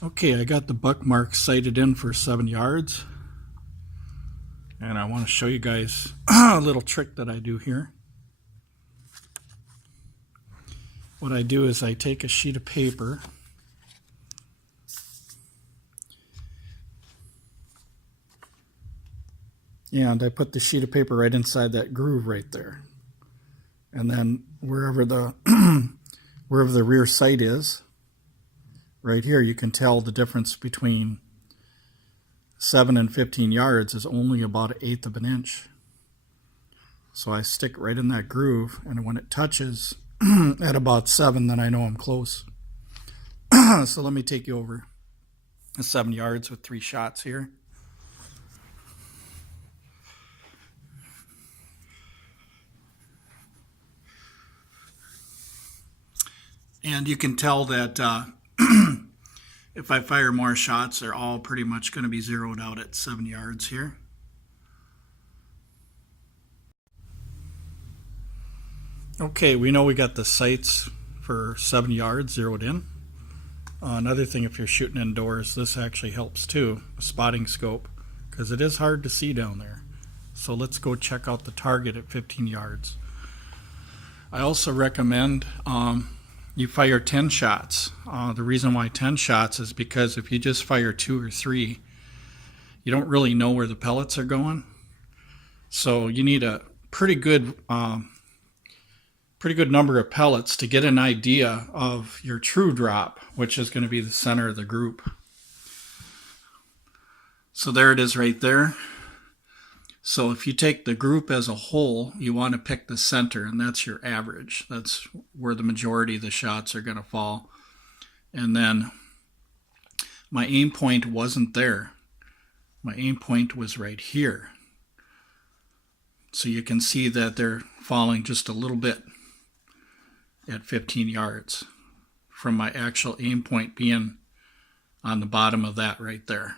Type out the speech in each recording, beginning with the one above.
Okay, I got the buckmark sighted in for 7 yards, and I want to show you guys a little trick that I do here. What I do is I take a sheet of paper and I put the sheet of paper right inside that groove right there, and then wherever the wherever the rear sight is, right here, you can tell the difference between 7 and 15 yards is only about 1/8 of an inch. So I stick right in that groove, and when it touches at about 7, then I know I'm close. So let me take you over 7 yards with 3 shots here. And you can tell that if I fire more shots, they're all pretty much going to be zeroed out at 7 yards here. Okay, we know we got the sights for 7 yards zeroed in. Another thing, if you're shooting indoors, this actually helps too, a spotting scope, because it is hard to see down there. So let's go check out the target at 15 yards. I also recommend you fire 10 shots. The reason why 10 shots is because if you just fire 2 or 3, you don't really know where the pellets are going. So you need a pretty good number of pellets to get an idea of your true drop, which is going to be the center of the group. So there it is right there. So if you take the group as a whole, you want to pick the center, and that's your average. That's where the majority of the shots are going to fall. And then my aim point wasn't there. My aim point was right here. So you can see that they're falling just a little bit at 15 yards from my actual aim point being on the bottom of that right there.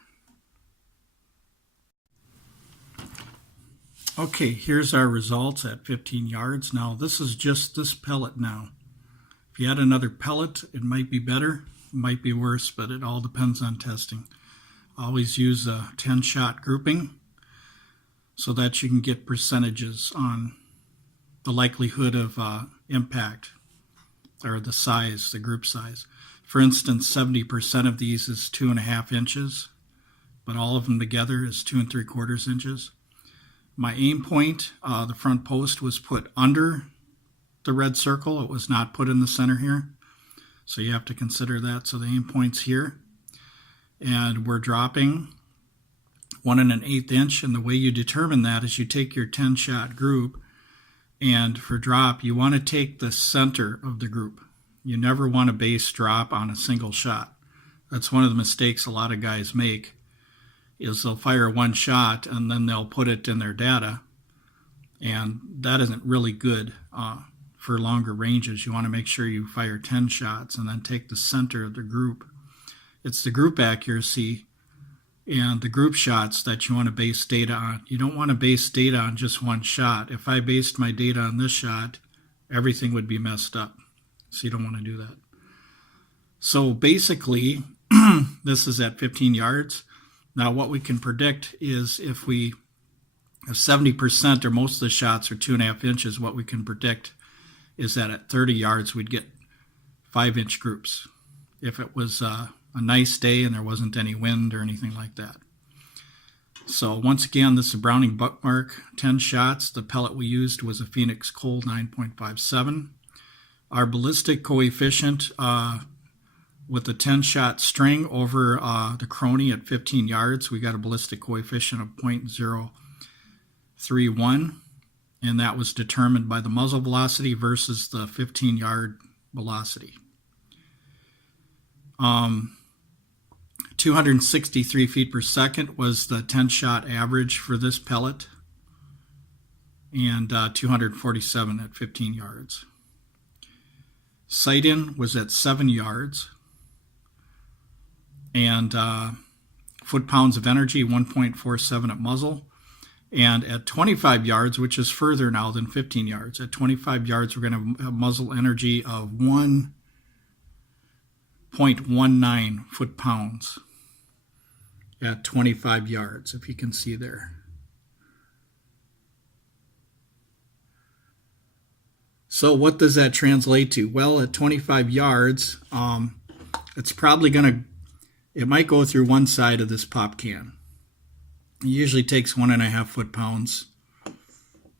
Okay, here's our results at 15 yards. Now this is just this pellet now. If you had another pellet, it might be better, it might be worse, but it all depends on testing. Always use a 10-shot grouping so that you can get percentages on the likelihood of impact, or the size, the group size. For instance, 70% of these is 2.5 inches, but all of them together is 2 3/4 inches. My aim point, the front post, was put under the red circle. It was not put in the center here. So you have to consider that. So the aim point's here. And we're dropping 1 1/8 inch. And the way you determine that is you take your 10-shot group, and for drop, you want to take the center of the group. You never want to base drop on a single shot. That's one of the mistakes a lot of guys make, is they'll fire 1 shot and then they'll put it in their data, and that isn't really good for longer ranges. You want to make sure you fire 10 shots and then take the center of the group. It's the group accuracy and the group shots that you want to base data on. You don't want to base data on just 1 shot. If I based my data on this shot, everything would be messed up. So you don't want to do that. So basically, this is at 15 yards. Now what we can predict is if 70% or most of the shots are 2.5 inches, what we can predict is that at 30 yards we'd get 5-inch groups if it was a nice day and there wasn't any wind or anything like that. So once again, this is a Browning buckmark, 10 shots. The pellet we used was a Phoenix Coal 9.57. Our ballistic coefficient with the 10-shot string over the Crony at 15 yards, we got a ballistic coefficient of 0.031, and that was determined by the muzzle velocity versus the 15-yard velocity. 263 feet per second was the 10-shot average for this pellet, and 247 at 15 yards. Sight-in was at 7 yards, and foot-pounds of energy, 1.47 at muzzle. And at 25 yards, which is further now than 15 yards, at 25 yards we're going to have muzzle energy of 1 0.19 foot-pounds at 25 yards, if you can see there. So what does that translate to? Well, at 25 yards, it's probably it might go through one side of this pop can. It usually takes 1.5 foot-pounds,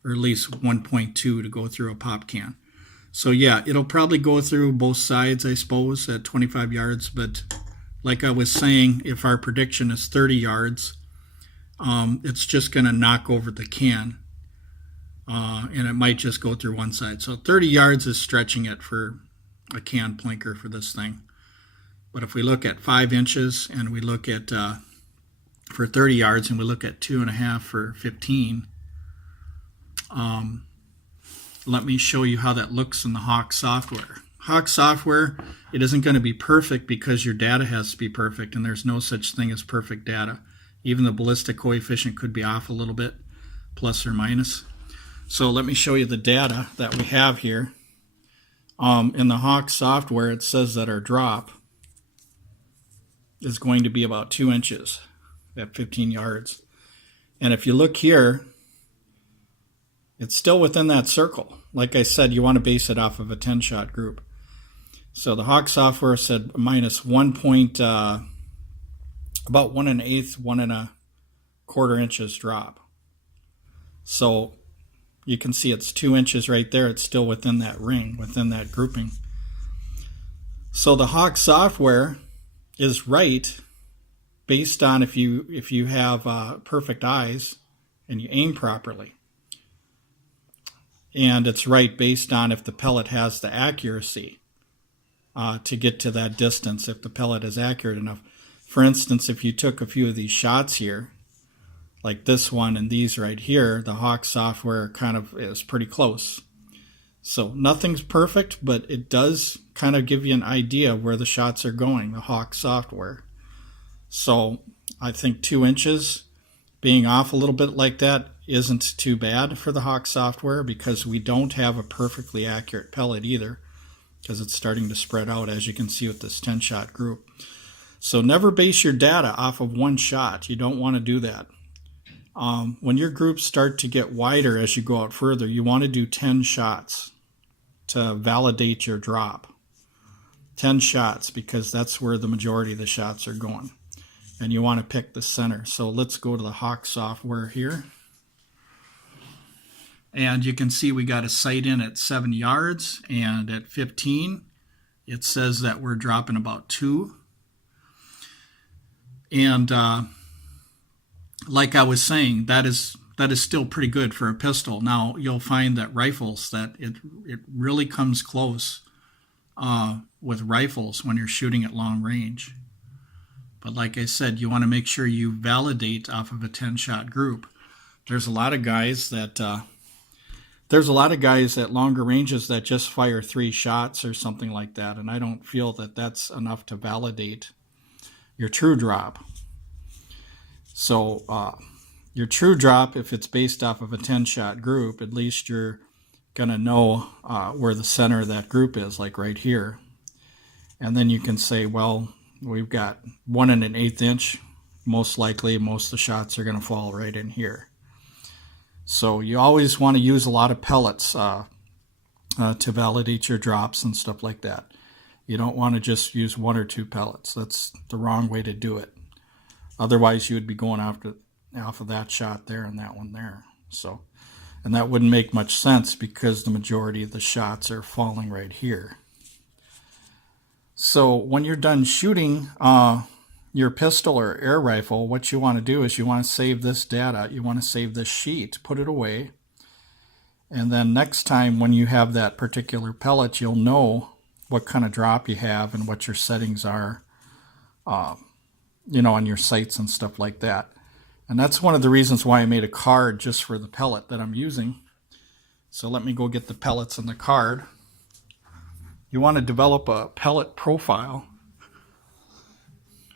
or at least 1.2 to go through a pop can. So yeah, it'll probably go through both sides, I suppose, at 25 yards. But like I was saying, if our prediction is 30 yards, it's just going to knock over the can. And it might just go through one side. So 30 yards is stretching it for a can plinker for this thing. But if we look at 5 inches and we look at for 30 yards and we look at 2.5 for 15, let me show you how that looks in the Hawk software. Hawk software, it isn't going to be perfect because your data has to be perfect, and there's no such thing as perfect data. Even the ballistic coefficient could be off a little bit, plus or minus. So let me show you the data that we have here. In the Hawk software, it says that our drop is going to be about 2 inches at 15 yards. And if you look here, it's still within that circle. Like I said, you want to base it off of a 10-shot group. So the Hawk software said minus 1 point, about 1 1/8, 1 1/4 inches drop. So you can see it's 2 inches right there. It's still within that ring, within that grouping. So the Hawk software is right based on if you have perfect eyes and you aim properly. And it's right based on if the pellet has the accuracy to get to that distance, if the pellet is accurate enough. For instance, if you took a few of these shots here, like this one and these right here, the Hawk software kind of is pretty close. So nothing's perfect, but it does kind of give you an idea where the shots are going, the Hawk software. So I think 2 inches being off a little bit like that isn't too bad for the Hawk software, because we don't have a perfectly accurate pellet either, because it's starting to spread out, as you can see with this 10-shot group. So never base your data off of one shot. You don't want to do that. When your groups start to get wider as you go out further, you want to do 10 shots to validate your drop. 10 shots, because that's where the majority of the shots are going. And you want to pick the center. So let's go to the Hawk software here. And you can see we got a sight in at 7 yards, and at 15 it says that we're dropping about 2. And like I was saying, that is still pretty good for a pistol. Now you'll find that rifles, that it really comes close with rifles when you're shooting at long range. But like I said, you want to make sure you validate off of a 10-shot group. There's a lot of guys at longer ranges that just fire 3 shots or something like that, and I don't feel that that's enough to validate your true drop. So your true drop, if it's based off of a 10-shot group, at least you're going to know where the center of that group is, like right here. And then you can say, well, we've got 1 1/8 inch. Most likely, most of the shots are going to fall right in here. So you always want to use a lot of pellets to validate your drops and stuff like that. You don't want to just use 1 or 2 pellets. That's the wrong way to do it. Otherwise, you would be going off of that shot there and that one there. So, and that wouldn't make much sense because the majority of the shots are falling right here. So when you're done shooting your pistol or air rifle, what you want to do is you want to save this data. You want to save this sheet, put it away. And then next time when you have that particular pellet, you'll know what kind of drop you have and what your settings are, on your sights and stuff like that. And that's one of the reasons why I made a card just for the pellet that I'm using. So let me go get the pellets in the card. You want to develop a pellet profile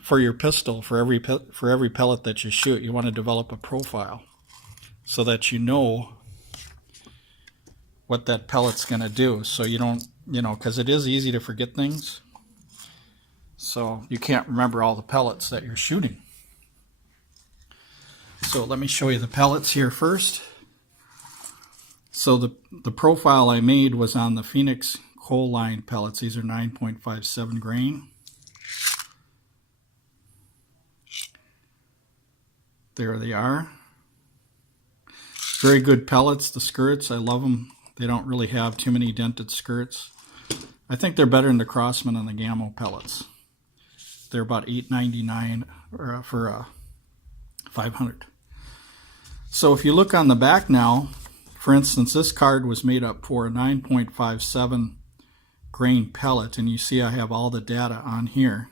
for your pistol. For every pellet that you shoot, you want to develop a profile so that you know what that pellet's going to do. So you don't, because it is easy to forget things. So you can't remember all the pellets that you're shooting. So let me show you the pellets here first. So the profile I made was on the Phoenix coal line pellets. These are 9.57 grain. There they are. Very good pellets. The skirts, I love them. They don't really have too many dented skirts. I think they're better than the Crossman and the Gammo pellets. They're about $8.99 for 500. So if you look on the back now, for instance, this card was made up for a 9.57 grain pellet, and you see I have all the data on here.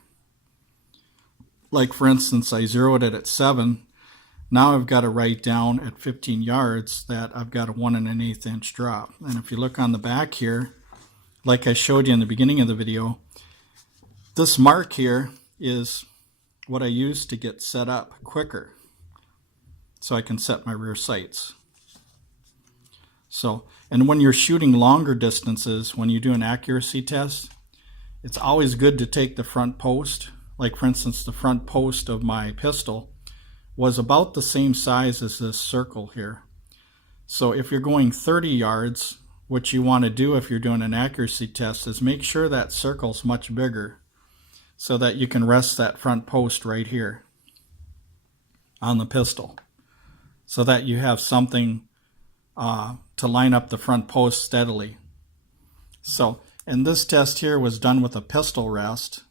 Like for instance, I zeroed it at 7. Now I've got to write down at 15 yards that I've got a 1 1/8 inch drop. And if you look on the back here, like I showed you in the beginning of the video, this mark here is what I use to get set up quicker, so I can set my rear sights. So, and when you're shooting longer distances, when you do an accuracy test, it's always good to take the front post. Like for instance, the front post of my pistol was about the same size as this circle here. So if you're going 30 yards, what you want to do if you're doing an accuracy test is make sure that circle's much bigger, so that you can rest that front post right here on the pistol, so that you have something to line up the front post steadily. So, and this test here was done with a pistol rest.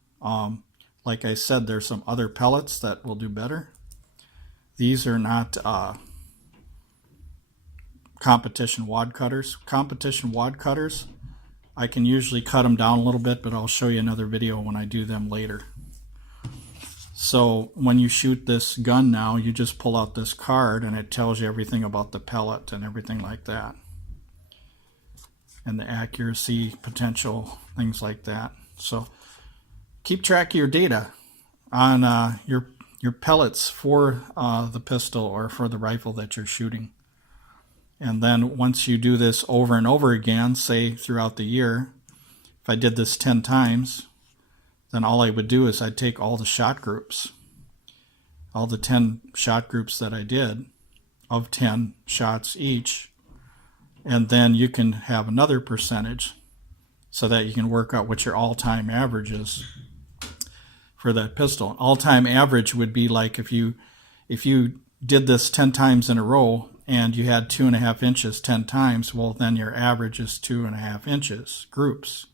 Like I said, there's some other pellets that will do better. These are not competition wad cutters. Competition wad cutters, I can usually cut them down a little bit, but I'll show you another video when I do them later. So when you shoot this gun now, you just pull out this card and it tells you everything about the pellet and everything like that, and the accuracy, potential, things like that. So keep track of your data on your pellets for the pistol or for the rifle that you're shooting. And then once you do this over and over again, say throughout the year, if I did this 10 times, then all I would do is I'd take all the shot groups, all the 10 shot groups that I did, of 10 shots each, and then you can have another percentage so that you can work out what your all-time average is for that pistol. All-time average would be like if you did this 10 times in a row and you had 2.5 inches 10 times, well then your average is 2.5 inches. Groups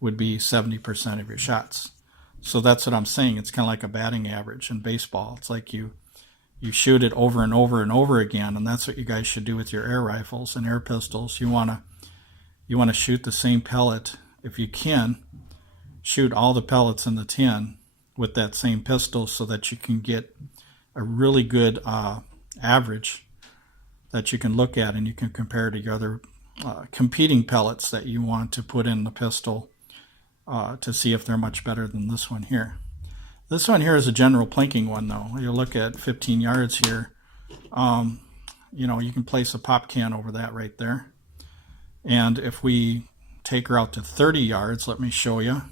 would be 70% of your shots. So that's what I'm saying. It's kind of like a batting average in baseball. It's like you shoot it over and over and over again, and that's what you guys should do with your air rifles and air pistols. You want to shoot the same pellet if you can. Shoot all the pellets in the tin with that same pistol so that you can get a really good average that you can look at, and you can compare to your other competing pellets that you want to put in the pistol to see if they're much better than this one here. This one here is a general plinking one though. You look at 15 yards here, you know, you can place a pop can over that right there. And if we take her out to 30 yards, let me show you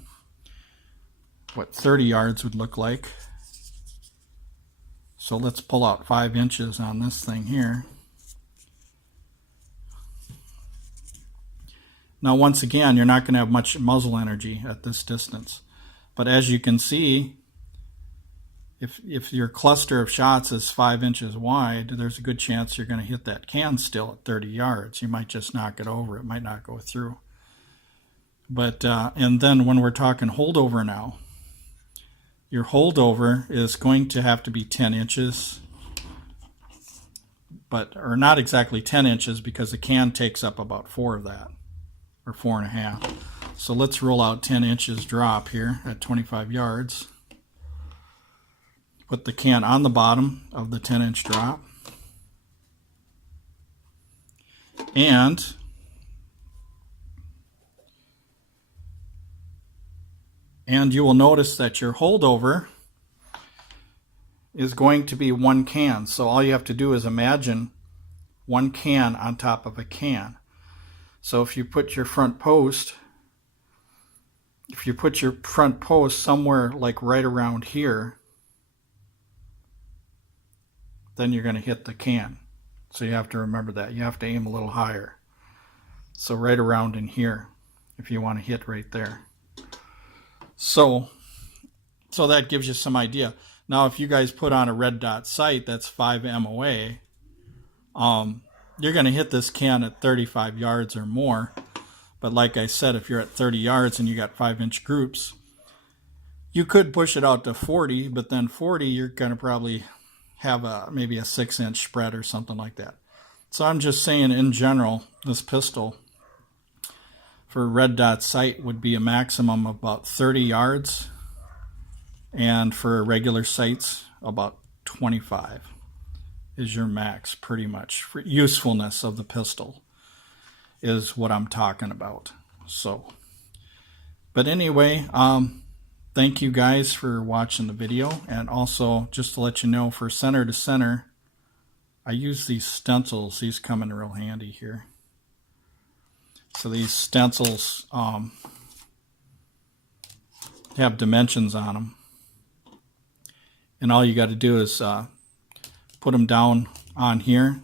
what 30 yards would look like. So let's pull out 5 inches on this thing here. Now once again, you're not going to have much muzzle energy at this distance. But as you can see, if your cluster of shots is 5 inches wide, there's a good chance you're going to hit that can still at 30 yards. You might just knock it over. It might not go through. But and then when we're talking holdover now, your holdover is going to have to be 10 inches, or not exactly 10 inches because the can takes up about 4 of that, or 4.5. So let's roll out 10 inches drop here at 25 yards. Put the can on the bottom of the 10-inch drop. And you will notice that your holdover is going to be 1 can. So all you have to do is imagine 1 can on top of a can. So if you put your front post if you put your front post somewhere like right around here, then you're going to hit the can. So you have to remember that. You have to aim a little higher. So right around in here, if you want to hit right there. So that gives you some idea. Now, if you guys put on a red dot sight that's 5 MOA, you're going to hit this can at 35 yards or more. But like I said, if you're at 30 yards and you got 5-inch groups, you could push it out to 40, but then 40, you're going to probably have maybe a 6-inch spread or something like that. So I'm just saying, in general, this pistol for red dot sight would be a maximum of about 30 yards, and for regular sights, about 25 is your max, pretty much. For usefulness of the pistol is what I'm talking about. So, but anyway, thank you guys for watching the video. And also, just to let you know, for center to center, I use these stencils. These come in real handy here. So these stencils have dimensions on them. And all you got to do is put them down on here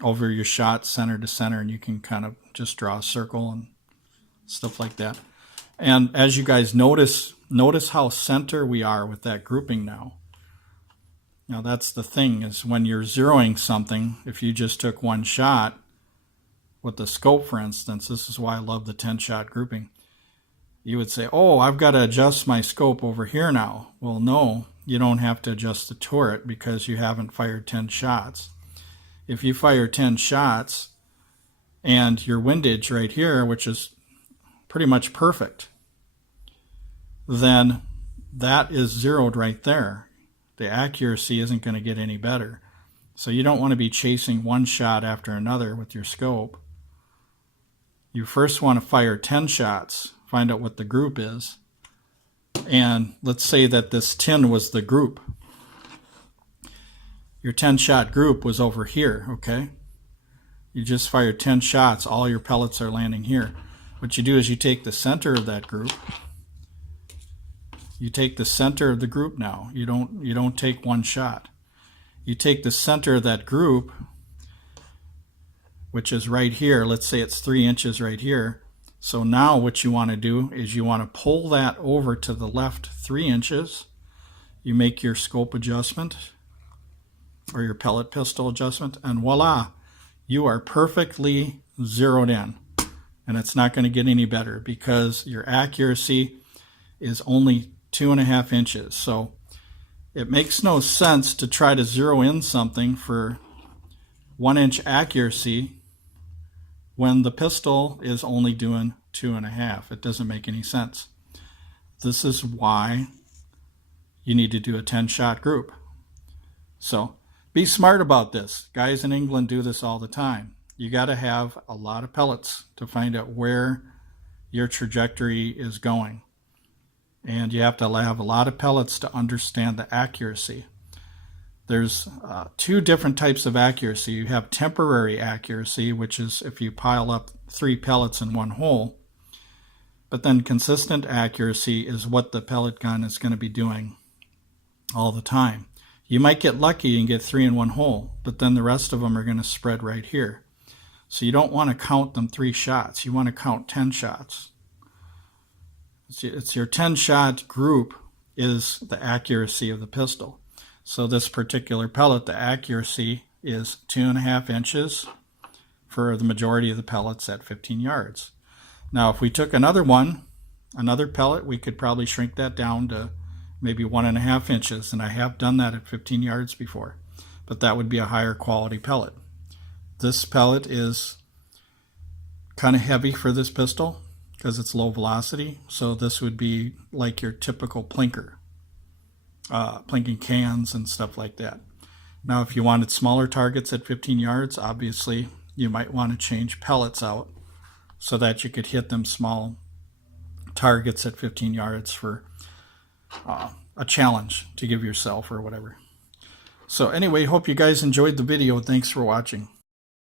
over your shot, center to center, and you can kind of just draw a circle and stuff like that. And as you guys notice how center we are with that grouping now. Now that's the thing, is when you're zeroing something, if you just took one shot with the scope, for instance, this is why I love the 10-shot grouping. You would say, oh, I've got to adjust my scope over here now. Well, no, you don't have to adjust the turret because you haven't fired 10 shots. If you fire 10 shots and your windage right here, which is pretty much perfect, then that is zeroed right there. The accuracy isn't going to get any better. So you don't want to be chasing one shot after another with your scope. You first want to fire 10 shots, find out what the group is, and let's say that this 10 was the group. Your 10-shot group was over here, okay? You just fired 10 shots, all your pellets are landing here. What you do is you take the center of that group. You take the center of the group now. You don't take one shot. You take the center of that group, which is right here. Let's say it's 3 inches right here. So now what you want to do is you want to pull that over to the left 3 inches. You make your scope adjustment or your pellet pistol adjustment, and voila, you are perfectly zeroed in. And it's not going to get any better because your accuracy is only 2.5 inches. So it makes no sense to try to zero in something for 1-inch accuracy when the pistol is only doing 2.5. It doesn't make any sense. This is why you need to do a 10-shot group. So be smart about this. Guys in England do this all the time. You got to have a lot of pellets to find out where your trajectory is going. And you have to have a lot of pellets to understand the accuracy. There's 2 different types of accuracy. You have temporary accuracy, which is if you pile up 3 pellets in one hole. But then consistent accuracy is what the pellet gun is going to be doing all the time. You might get lucky and get 3 in one hole, but then the rest of them are going to spread right here. So you don't want to count them 3 shots. You want to count 10 shots. It's your 10-shot group is the accuracy of the pistol. So this particular pellet, the accuracy is 2.5 inches for the majority of the pellets at 15 yards. Now, if we took another pellet, we could probably shrink that down to maybe 1.5 inches, and I have done that at 15 yards before, but that would be a higher quality pellet. This pellet is kind of heavy for this pistol because it's low velocity, so this would be like your typical plinker, plinking cans and stuff like that. Now, if you wanted smaller targets at 15 yards, obviously you might want to change pellets out so that you could hit them small targets at 15 yards for a challenge to give yourself or whatever. So anyway, hope you guys enjoyed the video. Thanks for watching.